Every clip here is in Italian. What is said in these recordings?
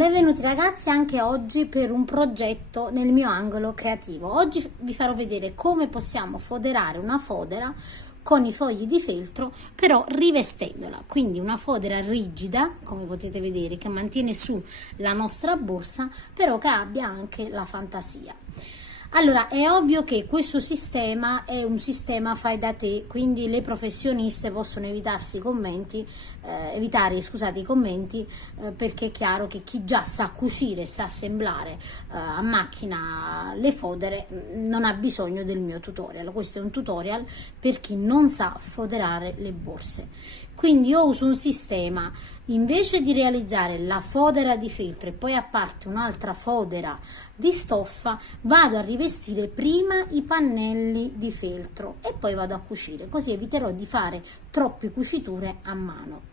Benvenuti ragazzi anche oggi per un progetto nel mio angolo creativo. Oggi vi farò vedere come possiamo foderare una fodera con i fogli di feltro, però rivestendola, quindi una fodera rigida, come potete vedere, che mantiene su la nostra borsa, però che abbia anche la fantasia. Allora, è ovvio che questo sistema è un sistema fai da te, quindi le professioniste possono evitare i commenti, perché è chiaro che chi già sa cucire, sa assemblare a macchina le fodere non ha bisogno del mio tutorial. Questo è un tutorial per chi non sa foderare le borse. Quindi io uso un sistema, invece di realizzare la fodera di feltro e poi a parte un'altra fodera di stoffa, vado a rivestire prima i pannelli di feltro e poi vado a cucire, così eviterò di fare troppe cuciture a mano.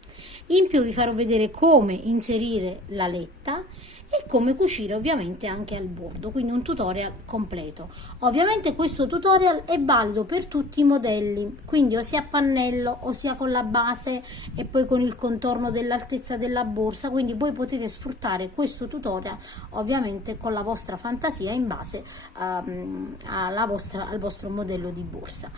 In più vi farò vedere come inserire la letta e come cucire ovviamente anche al bordo, quindi un tutorial completo. Ovviamente questo tutorial è valido per tutti i modelli, quindi o sia a pannello o sia con la base e poi con il contorno dell'altezza della borsa, quindi voi potete sfruttare questo tutorial ovviamente con la vostra fantasia in base al vostro modello di borsa.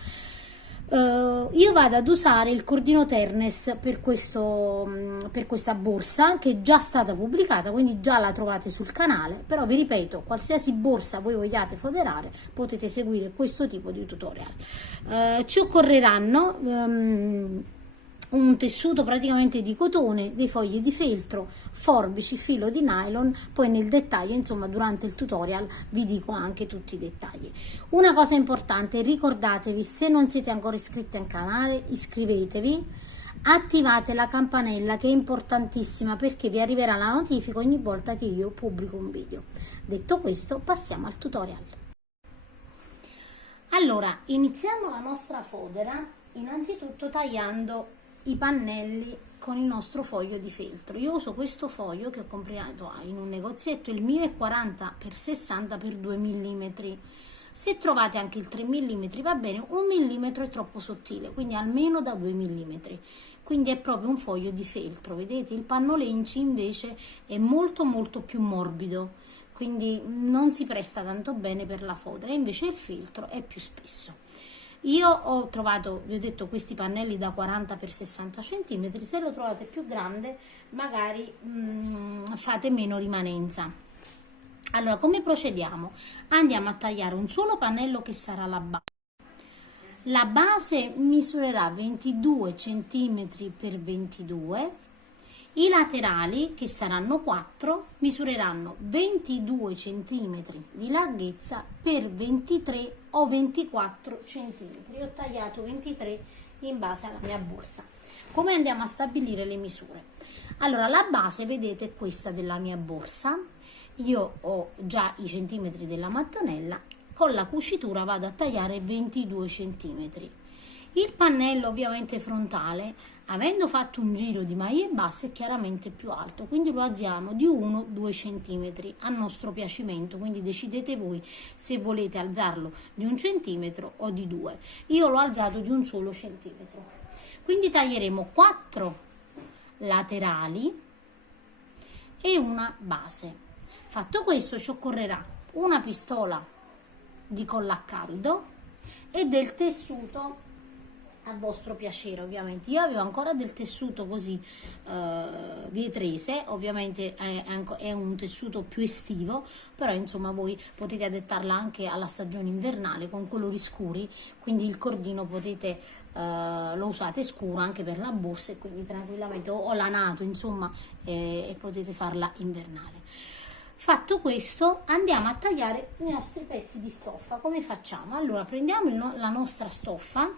Io vado ad usare il cordino Ternes per questa borsa, che è già stata pubblicata, quindi già la trovate sul canale, però vi ripeto, qualsiasi borsa voi vogliate foderare potete seguire questo tipo di tutorial. Ci occorreranno un tessuto praticamente di cotone, dei fogli di feltro, forbici, filo di nylon, poi nel dettaglio, insomma, durante il tutorial vi dico anche tutti i dettagli. Una cosa importante, ricordatevi, se non siete ancora iscritti al canale, iscrivetevi, attivate la campanella che è importantissima perché vi arriverà la notifica ogni volta che io pubblico un video. Detto questo, passiamo al tutorial. Allora, iniziamo la nostra fodera innanzitutto tagliando i pannelli con il nostro foglio di feltro. Io uso questo foglio che ho comprato in un negozietto, il mio è 40x60 x 2 mm. Se trovate anche il 3 mm va bene, 1 mm è troppo sottile, quindi almeno da 2 mm. Quindi è proprio un foglio di feltro, vedete? Il pannolenci invece è molto più morbido, quindi non si presta tanto bene per la fodera, invece il feltro è più spesso. Io ho trovato, vi ho detto, questi pannelli da 40x60 cm, se lo trovate più grande magari fate meno rimanenza. Allora, come procediamo? Andiamo a tagliare un solo pannello che sarà la base. La base misurerà 22 cm x 22, i laterali, che saranno 4, misureranno 22 cm di larghezza per 23 o 24 cm. Io ho tagliato 23 in base alla mia borsa. Come andiamo a stabilire le misure? Allora, la base, vedete, è questa della mia borsa. Io ho già i centimetri della mattonella, con la cucitura vado a tagliare 22 cm. Il pannello ovviamente frontale, avendo fatto un giro di maglie basse, è chiaramente più alto, quindi lo alziamo di 1-2 cm a nostro piacimento, quindi decidete voi se volete alzarlo di 1 centimetro o di 2. Io l'ho alzato di un solo centimetro. Quindi taglieremo 4 laterali e una base. Fatto questo, ci occorrerà una pistola di colla a caldo e del tessuto a vostro piacere, ovviamente. Io avevo ancora del tessuto così vietrese, ovviamente è un tessuto più estivo, però insomma voi potete adattarla anche alla stagione invernale con colori scuri, quindi il cordino potete lo usate scuro anche per la borsa e quindi tranquillamente, o lanato, insomma, e potete farla invernale. Fatto questo, andiamo a tagliare i nostri pezzi di stoffa. Come facciamo? Allora, prendiamo la nostra stoffa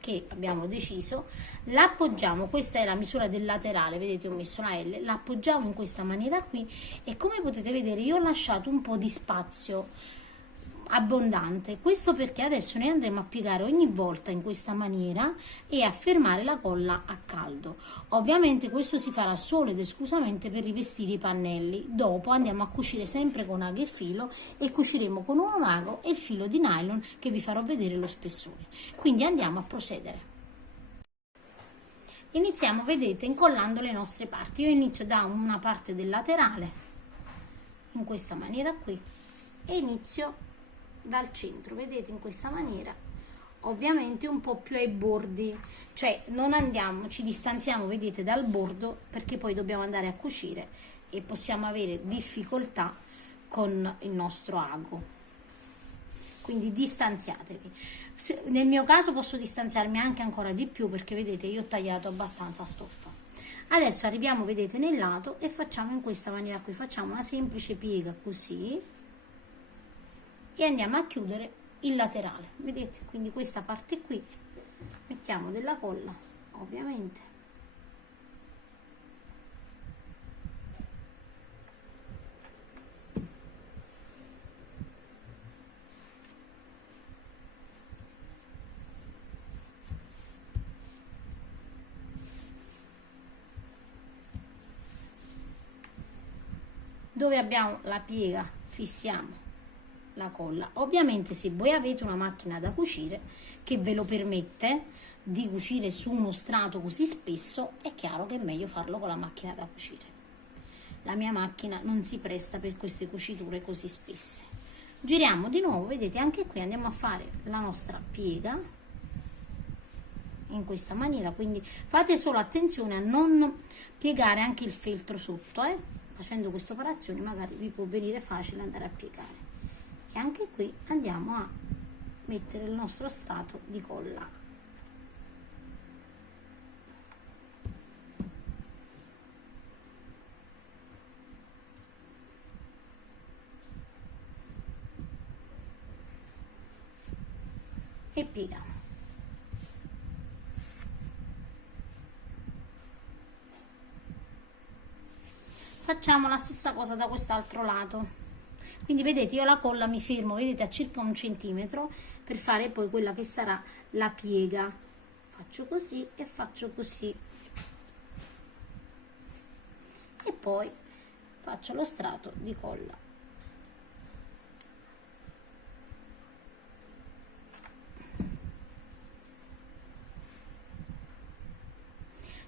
che abbiamo deciso, la appoggiamo, questa è la misura del laterale, vedete, ho messo la L, la appoggiamo in questa maniera qui e come potete vedere io ho lasciato un po' di spazio abbondante. Questo perché adesso noi andremo a piegare ogni volta in questa maniera e a fermare la colla a caldo. Ovviamente questo si farà solo ed esclusivamente per rivestire i pannelli. Dopo andiamo a cucire sempre con aghi e filo e cuciremo con un ago e il filo di nylon che vi farò vedere lo spessore. Quindi andiamo a procedere. Iniziamo, vedete, incollando le nostre parti. Io inizio da una parte del laterale in questa maniera qui e inizio dal centro, vedete, in questa maniera, ovviamente un po' più ai bordi, cioè non andiamo, ci distanziamo, vedete, dal bordo, perché poi dobbiamo andare a cucire e possiamo avere difficoltà con il nostro ago. Quindi distanziatevi. Nel mio caso posso distanziarmi anche ancora di più, perché vedete io ho tagliato abbastanza stoffa. Adesso arriviamo, vedete, nel lato e facciamo in questa maniera qui, facciamo una semplice piega così e andiamo a chiudere il laterale, vedete, quindi questa parte qui mettiamo della colla, ovviamente, dove abbiamo la piega fissiamo la colla. Ovviamente se voi avete una macchina da cucire che ve lo permette di cucire su uno strato così spesso, è chiaro che è meglio farlo con la macchina da cucire. La mia macchina non si presta per queste cuciture così spesse. Giriamo di nuovo, vedete, anche qui andiamo a fare la nostra piega in questa maniera, quindi fate solo attenzione a non piegare anche il feltro sotto, facendo questa operazione magari vi può venire facile andare a piegare. E anche qui andiamo a mettere il nostro strato di colla. E pieghiamo. Facciamo la stessa cosa da quest'altro lato. Quindi vedete, io la colla mi fermo, vedete, a circa 1 centimetro per fare poi quella che sarà la piega. Faccio così e faccio così. E poi faccio lo strato di colla.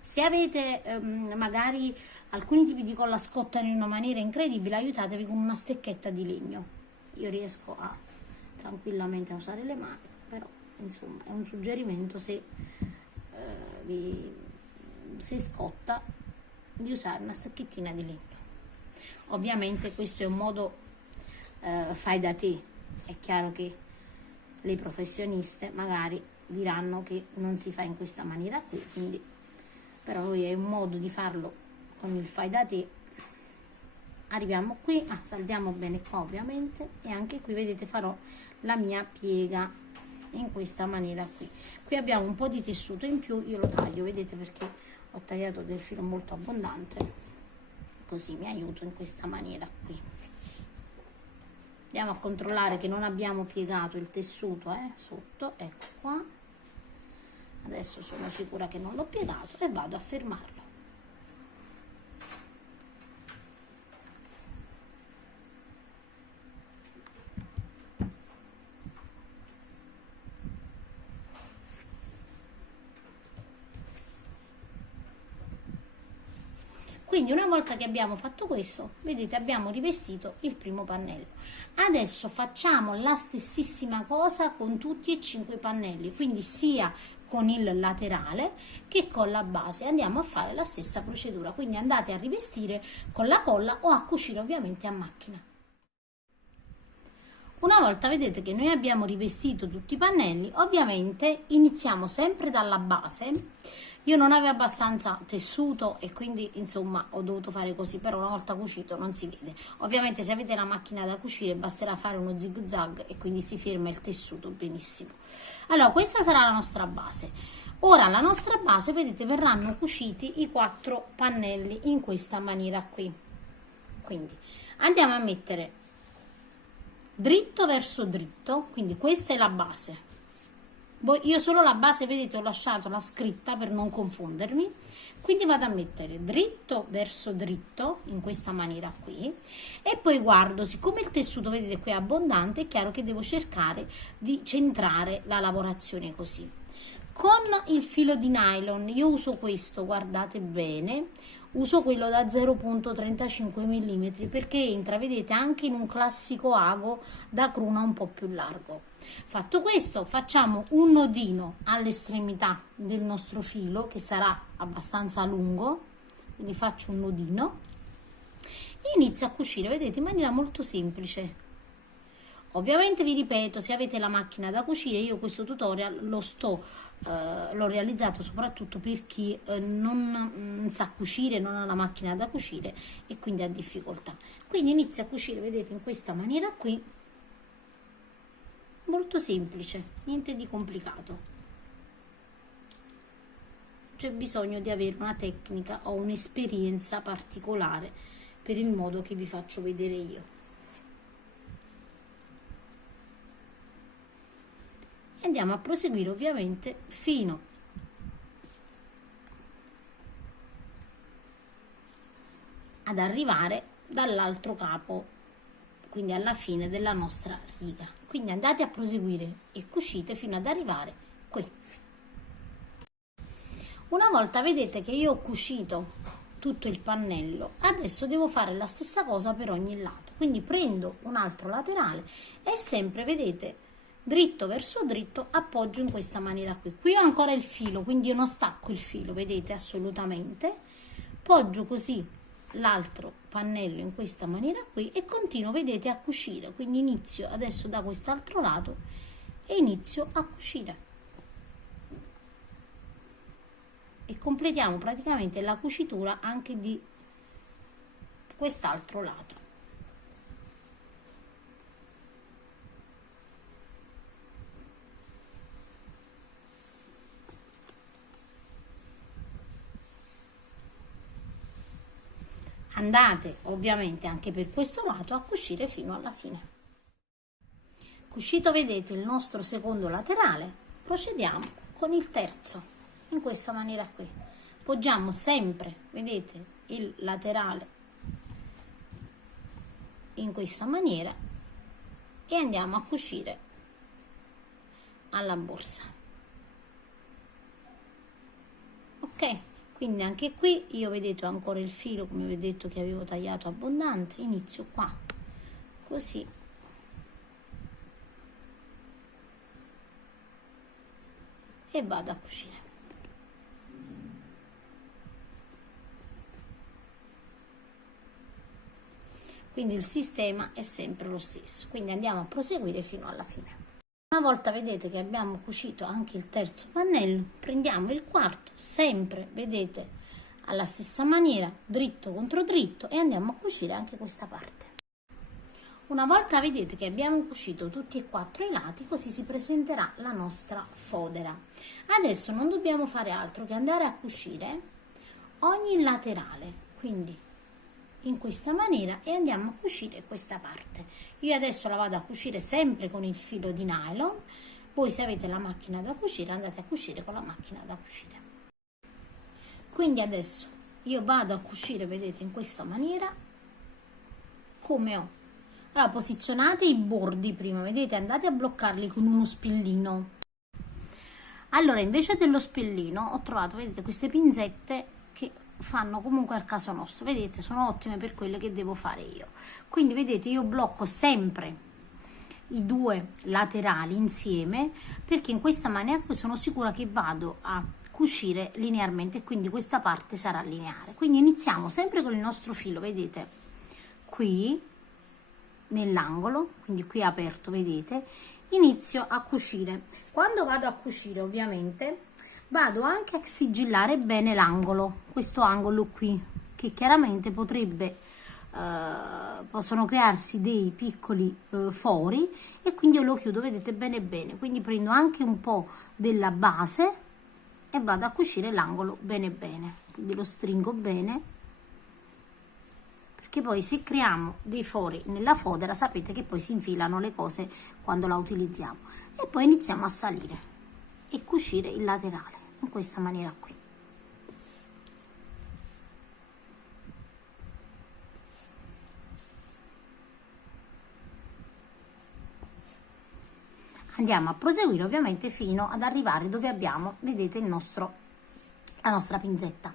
Se avete magari alcuni tipi di colla scottano in una maniera incredibile, aiutatevi con una stecchetta di legno. Io riesco a tranquillamente a usare le mani, però insomma è un suggerimento se scotta, di usare una stecchettina di legno. Ovviamente questo è un modo fai da te, è chiaro che le professioniste magari diranno che non si fa in questa maniera qui, quindi però lui è un modo di farlo con il fai da te. Arriviamo qui, saldiamo bene qua ovviamente, e anche qui vedete farò la mia piega in questa maniera qui. Qui abbiamo un po' di tessuto in più, io lo taglio, vedete, perché ho tagliato del filo molto abbondante, così mi aiuto in questa maniera qui. Andiamo a controllare che non abbiamo piegato il tessuto sotto, ecco qua. Adesso sono sicura che non l'ho piegato e vado a fermarlo. Quindi una volta che abbiamo fatto questo, vedete, abbiamo rivestito il primo pannello. Adesso facciamo la stessissima cosa con tutti e 5 i pannelli, quindi sia con il laterale che con la base. Andiamo a fare la stessa procedura, quindi andate a rivestire con la colla o a cucire ovviamente a macchina. Una volta vedete che noi abbiamo rivestito tutti i pannelli, ovviamente iniziamo sempre dalla base. Io non avevo abbastanza tessuto e quindi insomma ho dovuto fare così, però una volta cucito non si vede. Ovviamente se avete la macchina da cucire basterà fare uno zig zag e quindi si ferma il tessuto benissimo. Allora questa sarà la nostra base. Ora la nostra base, vedete, verranno cuciti i 4 pannelli in questa maniera qui. Quindi andiamo a mettere dritto verso dritto, quindi questa è la base. Io solo la base, vedete, ho lasciato la scritta per non confondermi, quindi vado a mettere dritto verso dritto in questa maniera qui e poi guardo, siccome il tessuto vedete qui è abbondante, è chiaro che devo cercare di centrare la lavorazione così. Con il filo di nylon io uso questo, guardate bene, uso quello da 0,35 mm perché entra, vedete, anche in un classico ago da cruna un po' più largo. Fatto questo, facciamo un nodino all'estremità del nostro filo che sarà abbastanza lungo, quindi faccio un nodino e inizio a cucire, vedete, in maniera molto semplice. Ovviamente vi ripeto, se avete la macchina da cucire, io questo tutorial l'ho realizzato soprattutto per chi non sa cucire, non ha la macchina da cucire e quindi ha difficoltà. Quindi inizio a cucire, vedete, in questa maniera qui, molto semplice, niente di complicato. C'è bisogno di avere una tecnica o un'esperienza particolare per il modo che vi faccio vedere io. E andiamo a proseguire ovviamente fino ad arrivare dall'altro capo, quindi alla fine della nostra riga. Quindi andate a proseguire e cucite fino ad arrivare qui. Una volta vedete che io ho cucito tutto il pannello, adesso devo fare la stessa cosa per ogni lato, quindi prendo un altro laterale e sempre, vedete, dritto verso dritto appoggio in questa maniera qui ho ancora il filo, quindi io non stacco il filo, vedete, assolutamente. Poggio così l'altro pannello in questa maniera qui e continuo, vedete, a cucire, quindi inizio adesso da quest'altro lato e inizio a cucire e completiamo praticamente la cucitura anche di quest'altro lato. Andate ovviamente anche per questo lato a cucire fino alla fine. Cucito, vedete, il nostro secondo laterale, procediamo con il terzo in questa maniera qui. Poggiamo sempre, vedete, il laterale in questa maniera e andiamo a cucire alla borsa. Ok? Quindi anche qui io, vedete, ho ancora il filo, come vi ho detto, che avevo tagliato abbondante, inizio qua così e vado a cucire. Quindi il sistema è sempre lo stesso, quindi andiamo a proseguire fino alla fine. Una volta, vedete, che abbiamo cucito anche il terzo pannello, prendiamo il quarto, sempre, vedete, alla stessa maniera, dritto contro dritto, e andiamo a cucire anche questa parte. Una volta, vedete, che abbiamo cucito tutti e quattro i lati, così si presenterà la nostra fodera. Adesso non dobbiamo fare altro che andare a cucire ogni laterale, quindi in questa maniera, e andiamo a cucire questa parte. Io adesso la vado a cucire sempre con il filo di nylon, voi se avete la macchina da cucire andate a cucire con la macchina da cucire. Quindi adesso io vado a cucire, vedete, in questa maniera come ho. Allora posizionate i bordi prima, vedete, andate a bloccarli con uno spillino. Allora invece dello spillino ho trovato, vedete, queste pinzette che fanno comunque al caso nostro, vedete, sono ottime per quelle che devo fare io. Quindi vedete, io blocco sempre i due laterali insieme perché in questa maniera qui sono sicura che vado a cucire linearmente, quindi questa parte sarà lineare. Quindi iniziamo sempre con il nostro filo, vedete, qui nell'angolo, quindi qui aperto, vedete, inizio a cucire. Quando vado a cucire ovviamente vado anche a sigillare bene l'angolo, questo angolo qui, che chiaramente possono crearsi dei piccoli fori, e quindi io lo chiudo, vedete, bene bene. Quindi prendo anche un po' della base e vado a cucire l'angolo bene bene, quindi lo stringo bene, perché poi se creiamo dei fori nella fodera sapete che poi si infilano le cose quando la utilizziamo. E poi iniziamo a salire e cucire il laterale in questa maniera qui. Andiamo a proseguire ovviamente fino ad arrivare dove abbiamo, vedete, la nostra pinzetta.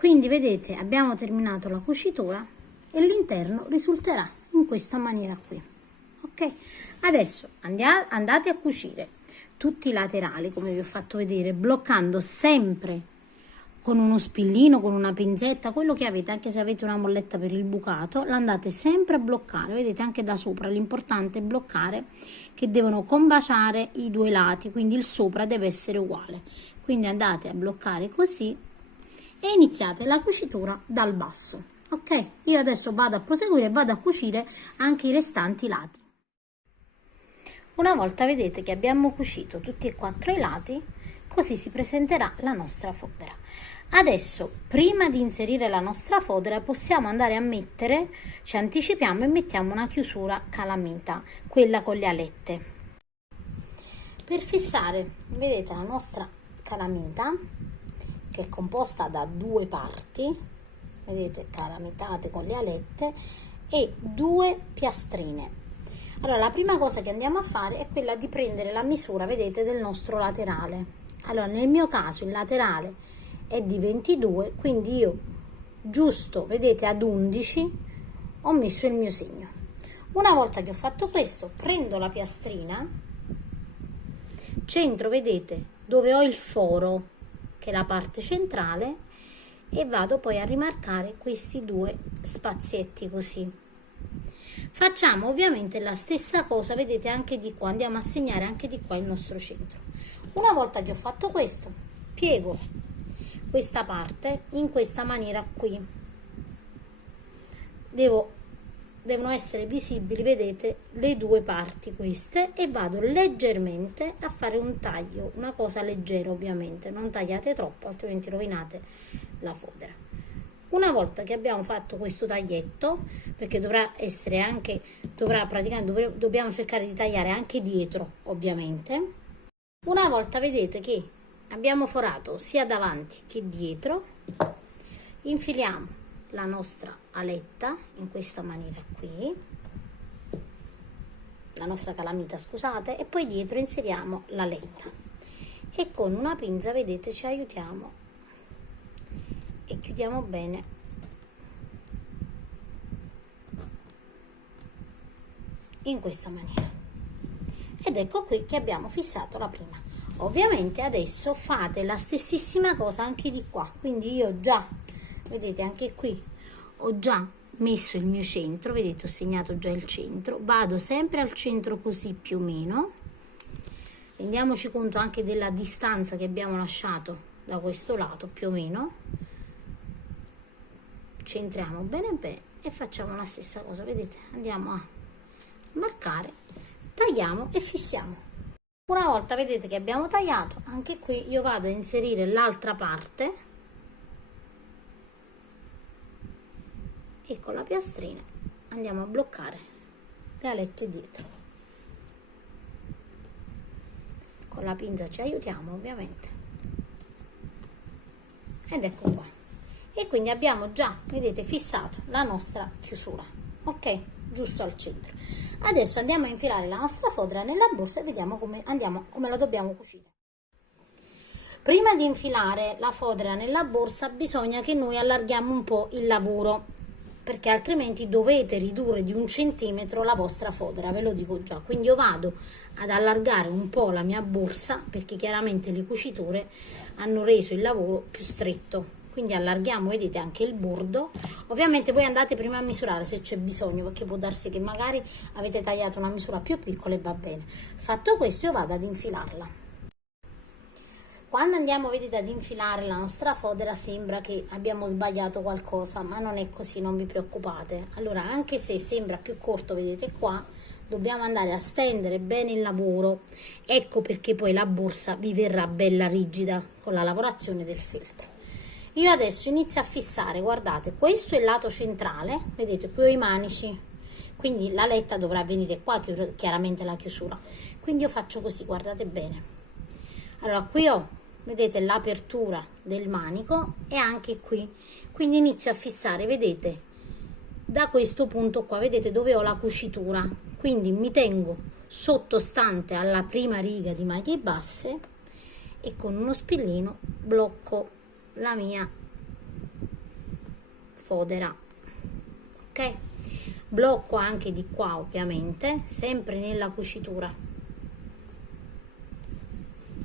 Quindi vedete, abbiamo terminato la cucitura e l'interno risulterà in questa maniera qui. Ok, adesso andate a cucire tutti i laterali come vi ho fatto vedere, bloccando sempre con uno spillino, con una pinzetta, quello che avete, anche se avete una molletta per il bucato, l'andate sempre a bloccare, vedete anche da sopra, l'importante è bloccare che devono combaciare i due lati, quindi il sopra deve essere uguale, quindi andate a bloccare così e iniziate la cucitura dal basso. Ok, io adesso vado a proseguire e vado a cucire anche i restanti lati. Una volta vedete che abbiamo cucito tutti e quattro i lati, così si presenterà la nostra fodera. Adesso, prima di inserire la nostra fodera, possiamo andare a mettere, ci anticipiamo e mettiamo una chiusura calamita, quella con le alette. Per fissare, vedete la nostra calamita, che è composta da due parti, vedete, calamitate con le alette, e due piastrine. Allora, la prima cosa che andiamo a fare è quella di prendere la misura, vedete, del nostro laterale. Allora, nel mio caso il laterale è di 22, quindi io giusto, vedete, ad 11 ho messo il mio segno. Una volta che ho fatto questo, prendo la piastrina, centro, vedete, dove ho il foro, che è la parte centrale, e vado poi a rimarcare questi due spazietti così. Facciamo ovviamente la stessa cosa, vedete, anche di qua, andiamo a segnare anche di qua il nostro centro. Una volta che ho fatto questo, piego questa parte in questa maniera qui. Devono essere visibili, vedete, le due parti queste, e vado leggermente a fare un taglio, una cosa leggera ovviamente, non tagliate troppo altrimenti rovinate la fodera. Una volta che abbiamo fatto questo taglietto, perché dovrà essere anche, dobbiamo cercare di tagliare anche dietro ovviamente. Una volta vedete che abbiamo forato sia davanti che dietro, infiliamo la nostra aletta in questa maniera qui, la nostra calamita, scusate, e poi dietro inseriamo l'aletta e con una pinza, vedete, ci aiutiamo e chiudiamo bene in questa maniera. Ed ecco qui che abbiamo fissato la prima. Ovviamente adesso fate la stessissima cosa anche di qua, quindi io già, vedete, anche qui ho già messo il mio centro, vedete, ho segnato già il centro, vado sempre al centro così più o meno, rendiamoci conto anche della distanza che abbiamo lasciato da questo lato più o meno, centriamo bene bene e facciamo la stessa cosa, vedete, andiamo a marcare, tagliamo e fissiamo. Una volta vedete che abbiamo tagliato, anche qui io vado a inserire l'altra parte e con la piastrina andiamo a bloccare le alette dietro. Con la pinza ci aiutiamo ovviamente. Ed ecco qua. E quindi abbiamo già, vedete, fissato la nostra chiusura. Ok? Giusto al centro. Adesso andiamo a infilare la nostra fodera nella borsa e vediamo come la dobbiamo cucire. Prima di infilare la fodera nella borsa bisogna che noi allarghiamo un po' il lavoro, perché altrimenti dovete ridurre di 1 centimetro la vostra fodera, ve lo dico già. Quindi io vado ad allargare un po' la mia borsa, perché chiaramente le cuciture hanno reso il lavoro più stretto. Quindi allarghiamo, vedete, anche il bordo. Ovviamente voi andate prima a misurare se c'è bisogno, perché può darsi che magari avete tagliato una misura più piccola e va bene. Fatto questo io vado ad infilarla. Quando andiamo, vedete, ad infilare la nostra fodera sembra che abbiamo sbagliato qualcosa, ma non è così, non vi preoccupate. Allora, anche se sembra più corto, vedete qua, dobbiamo andare a stendere bene il lavoro. Ecco perché poi la borsa vi verrà bella rigida con la lavorazione del feltro. Io adesso inizio a fissare, guardate, questo è il lato centrale, vedete, qui ho i manici, quindi la letta dovrà venire qua, chiaramente la chiusura. Quindi io faccio così, guardate bene. Allora, qui ho, vedete, l'apertura del manico e anche qui. Quindi inizio a fissare, vedete, da questo punto qua, vedete dove ho la cucitura. Quindi mi tengo sottostante alla prima riga di maglie basse e con uno spillino blocco la mia fodera, ok? Blocco anche di qua, ovviamente, sempre nella cucitura,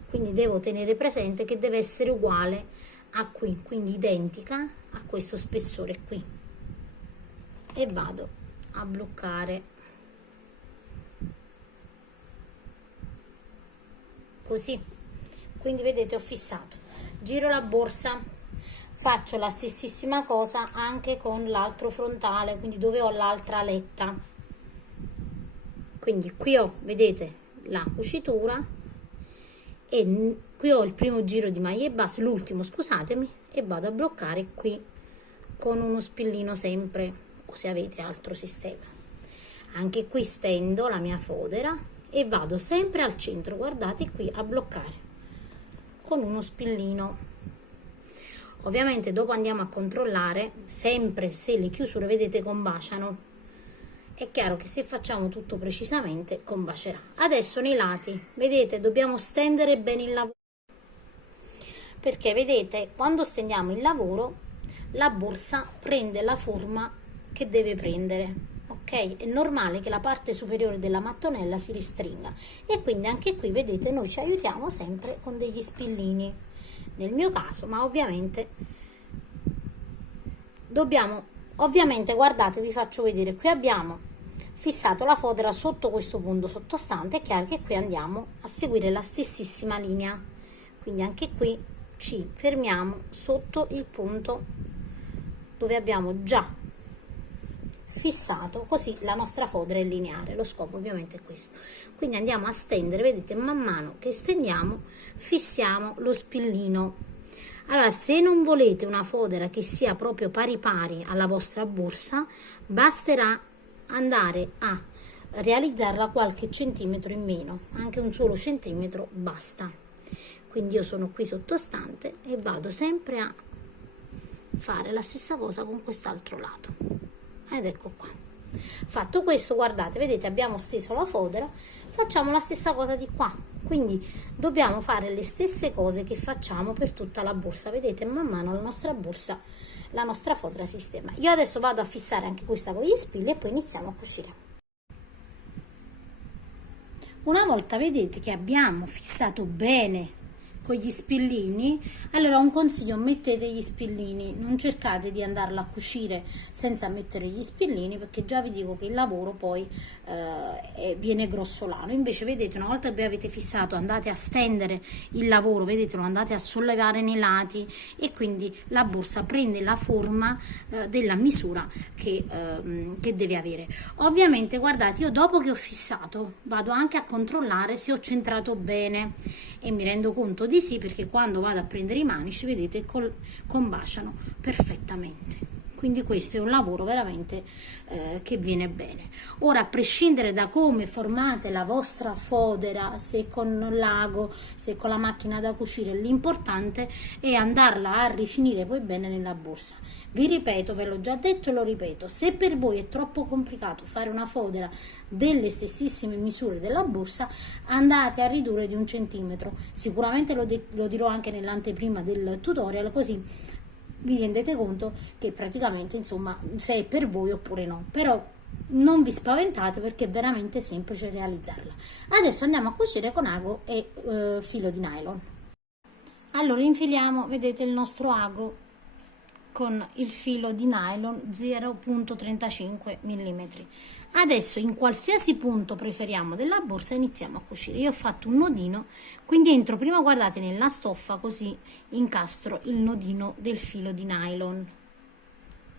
quindi devo tenere presente che deve essere uguale a qui, quindi identica a questo spessore qui, e vado a bloccare così. Quindi vedete, ho fissato, giro la borsa, faccio la stessissima cosa anche con l'altro frontale, quindi dove ho l'altra aletta. Quindi qui ho, vedete, la cucitura, e qui ho il primo giro di maglie basse, l'ultimo, scusatemi, e vado a bloccare qui con uno spillino sempre, o se avete altro sistema. Anche qui stendo la mia fodera e vado sempre al centro, guardate qui, a bloccare con uno spillino. Ovviamente dopo andiamo a controllare sempre se le chiusure, vedete, combaciano. È chiaro che se facciamo tutto precisamente combacerà. Adesso nei lati, vedete, dobbiamo stendere bene il lavoro, perché vedete, quando stendiamo il lavoro la borsa prende la forma che deve prendere, ok? È normale che la parte superiore della mattonella si restringa, e quindi anche qui, vedete, noi ci aiutiamo sempre con degli spillini, nel mio caso, ma ovviamente dobbiamo, guardate, vi faccio vedere, qui abbiamo fissato la fodera sotto questo punto sottostante. È chiaro che qui andiamo a seguire la stessissima linea, quindi anche qui ci fermiamo sotto il punto dove abbiamo già fissato, così la nostra fodera è lineare. Lo scopo ovviamente è questo. Quindi andiamo a stendere, vedete, man mano che stendiamo fissiamo lo spillino. Allora, se non volete una fodera che sia proprio pari pari alla vostra borsa, basterà andare a realizzarla qualche centimetro in meno, anche un solo centimetro basta. Quindi io sono qui sottostante e vado sempre a fare la stessa cosa con quest'altro lato, ed ecco qua. Fatto questo, guardate, vedete, abbiamo steso la fodera, facciamo la stessa cosa di qua, quindi dobbiamo fare le stesse cose che facciamo per tutta la borsa. Vedete, man mano la nostra borsa, la nostra fodera sistema. Io adesso vado a fissare anche questa con gli spilli e poi iniziamo a cucire. Una volta, vedete, che abbiamo fissato bene con gli spillini, allora un consiglio: mettete gli spillini, non cercate di andarla a cucire senza mettere gli spillini, perché già vi dico che il lavoro poi viene grossolano. Invece, vedete, una volta che avete fissato, andate a stendere il lavoro, vedete, lo andate a sollevare nei lati, e quindi la borsa prende la forma della misura che deve avere. Ovviamente, guardate, io dopo che ho fissato vado anche a controllare se ho centrato bene, e mi rendo conto di sì, perché quando vado a prendere i manici, vedete, combaciano perfettamente. Quindi questo è un lavoro veramente che viene bene. Ora, a prescindere da come formate la vostra fodera, se con l'ago, se con la macchina da cucire, l'importante è andarla a rifinire poi bene nella borsa. Vi ripeto, ve l'ho già detto e lo ripeto, se per voi è troppo complicato fare una fodera delle stessissime misure della borsa, andate a ridurre di 1 centimetro. Sicuramente lo dirò anche nell'anteprima del tutorial, così vi rendete conto che praticamente, insomma, se è per voi oppure no. Però non vi spaventate, perché è veramente semplice realizzarla. Adesso andiamo a cucire con ago e filo di nylon. Allora, infiliamo, vedete, il nostro ago con il filo di nylon 0,35 mm. Adesso, in qualsiasi punto preferiamo della borsa, iniziamo a cucire. Io ho fatto un nodino, quindi entro prima, guardate, nella stoffa, così incastro il nodino del filo di nylon,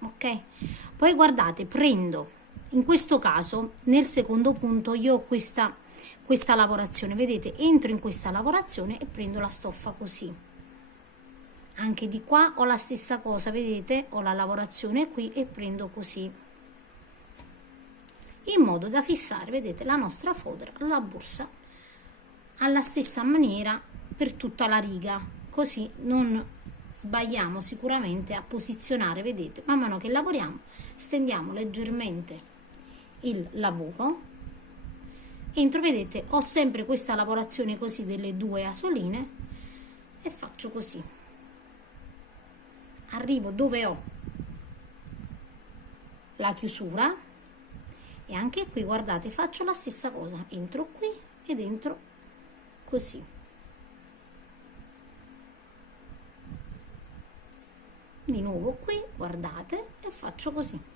ok? Poi guardate, prendo, in questo caso nel secondo punto io ho questa lavorazione, vedete, entro in questa lavorazione e prendo la stoffa così. Anche di qua ho la stessa cosa, vedete, ho la lavorazione qui e prendo così, in modo da fissare, vedete, la nostra fodera, la borsa, alla stessa maniera per tutta la riga, così non sbagliamo sicuramente a posizionare. Vedete, man mano che lavoriamo stendiamo leggermente il lavoro, entro, vedete, ho sempre questa lavorazione così delle 2 asoline e faccio così. Arrivo dove ho la chiusura e anche qui guardate faccio la stessa cosa, entro qui ed entro così, di nuovo qui guardate e faccio così.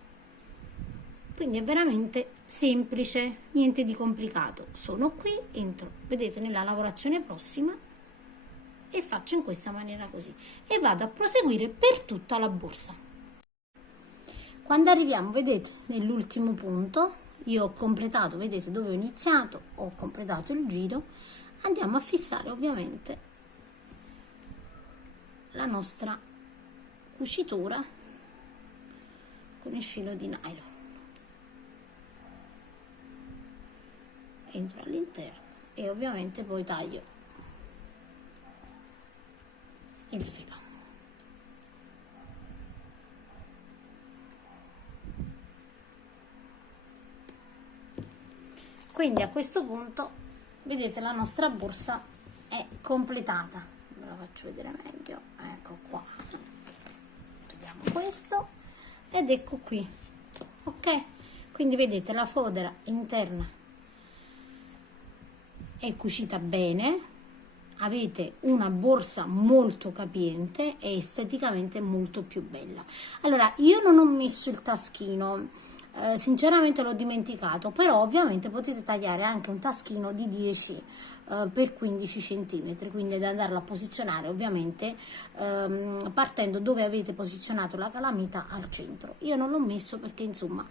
Quindi è veramente semplice, niente di complicato. Sono qui, entro, vedete, nella lavorazione prossima e faccio in questa maniera così e vado a proseguire per tutta la borsa. Quando arriviamo, vedete, nell'ultimo punto, io ho completato, vedete dove ho iniziato, ho completato il giro, andiamo a fissare ovviamente la nostra cucitura con il filo di nylon. Entro all'interno e ovviamente poi taglio il filo. Quindi a questo punto vedete la nostra borsa è completata. Ve la faccio vedere meglio, ecco qua, togliamo questo ed ecco qui, ok? Quindi vedete la fodera interna è cucita bene, avete una borsa molto capiente e esteticamente molto più bella. Allora io non ho messo il taschino, sinceramente l'ho dimenticato, però ovviamente potete tagliare anche un taschino di 10 per 15 cm, quindi ad andarlo a posizionare ovviamente partendo dove avete posizionato la calamita al centro. Io non l'ho messo perché insomma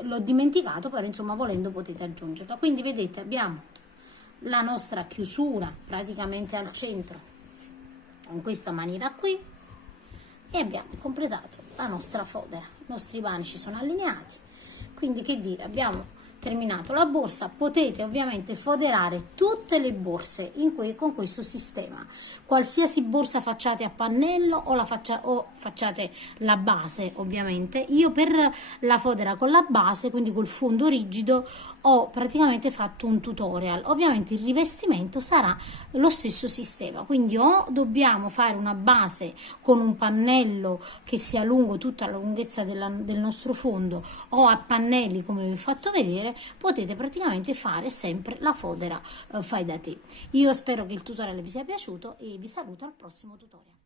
l'ho dimenticato, però insomma volendo potete aggiungerla. Quindi vedete abbiamo la nostra chiusura praticamente al centro in questa maniera qui e abbiamo completato la nostra fodera, i nostri manici sono allineati, quindi che dire, abbiamo terminato la borsa. Potete ovviamente foderare tutte le borse con questo sistema, qualsiasi borsa facciate a pannello o facciate la base. Ovviamente io per la fodera con la base, quindi col fondo rigido, ho praticamente fatto un tutorial. Ovviamente il rivestimento sarà lo stesso sistema, quindi o dobbiamo fare una base con un pannello che sia lungo tutta la lunghezza del nostro fondo, o a pannelli come vi ho fatto vedere potete praticamente fare sempre la fodera fai da te. Io spero che il tutorial vi sia piaciuto e vi saluto al prossimo tutorial.